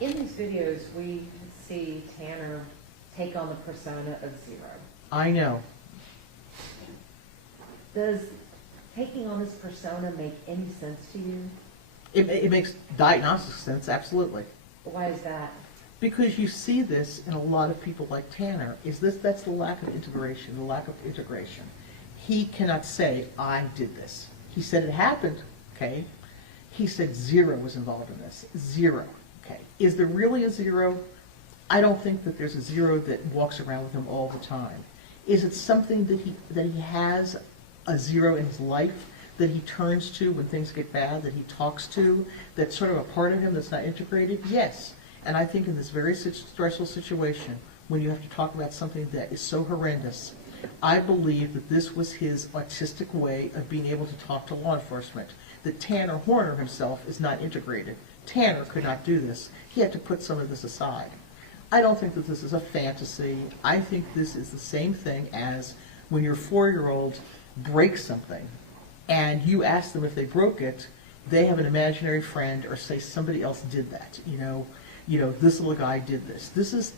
In these videos, we see Tanner take on the persona of Zero. I know. Does taking on this persona make any sense to you? It makes diagnostic sense, absolutely. Why is that? Because you see this in a lot of people like Tanner, that's the lack of integration, the lack of integration. He cannot say, I did this. He said it happened, okay? He said Zero was involved in this. Zero, okay? Is there really a Zero? I don't think that there's a Zero that walks around with him all the time. Is it something that he has a Zero in his life that he turns to when things get bad, that he talks to, that's sort of a part of him that's not integrated? Yes. And I think in this very stressful situation, when you have to talk about something that is so horrendous, I believe that this was his autistic way of being able to talk to law enforcement, that Tanner Horner himself is not integrated. Tanner could not do this. He had to put some of this aside. I don't think that this is a fantasy. I think this is the same thing as when your 4-year-old breaks something and you ask them if they broke it, they have an imaginary friend or say somebody else did that. You know, this little guy did this. This is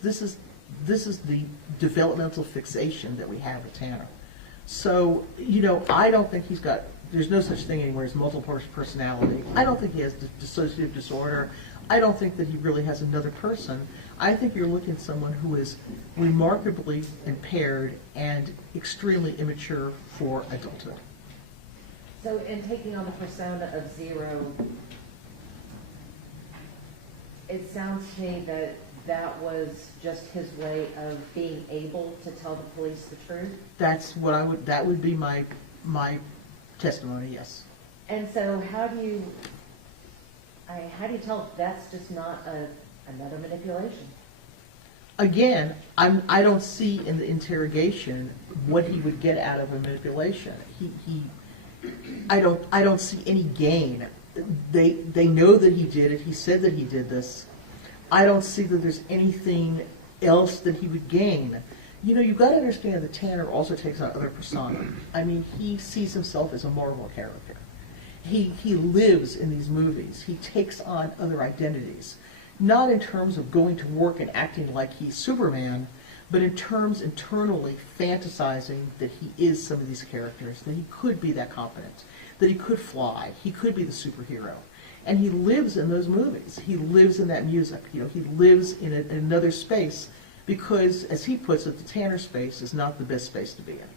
the developmental fixation that we have with Tanner. So, I don't think there's no such thing anymore as multiple personality. I don't think he has dissociative disorder. I don't think that he really has another person. I think you're looking at someone who is remarkably impaired and extremely immature for adulthood. So in taking on the persona of Zero, it sounds to me that that was just his way of being able to tell the police the truth. That would be my testimony, yes. And so how do you tell if that's just not another manipulation? Again, I don't see in the interrogation what he would get out of a manipulation. I don't see any gain. They know that he did it. He said that he did this. I don't see that there's anything else that he would gain. You've got to understand that Tanner also takes on other persona. I mean, he sees himself as a Marvel character. He lives in these movies. He takes on other identities. Not in terms of going to work and acting like he's Superman, but in terms internally fantasizing that he is some of these characters, that he could be that competent, that he could fly, he could be the superhero. And he lives in those movies. He lives in that music. He lives in another space because, as he puts it, the Tanner space is not the best space to be in.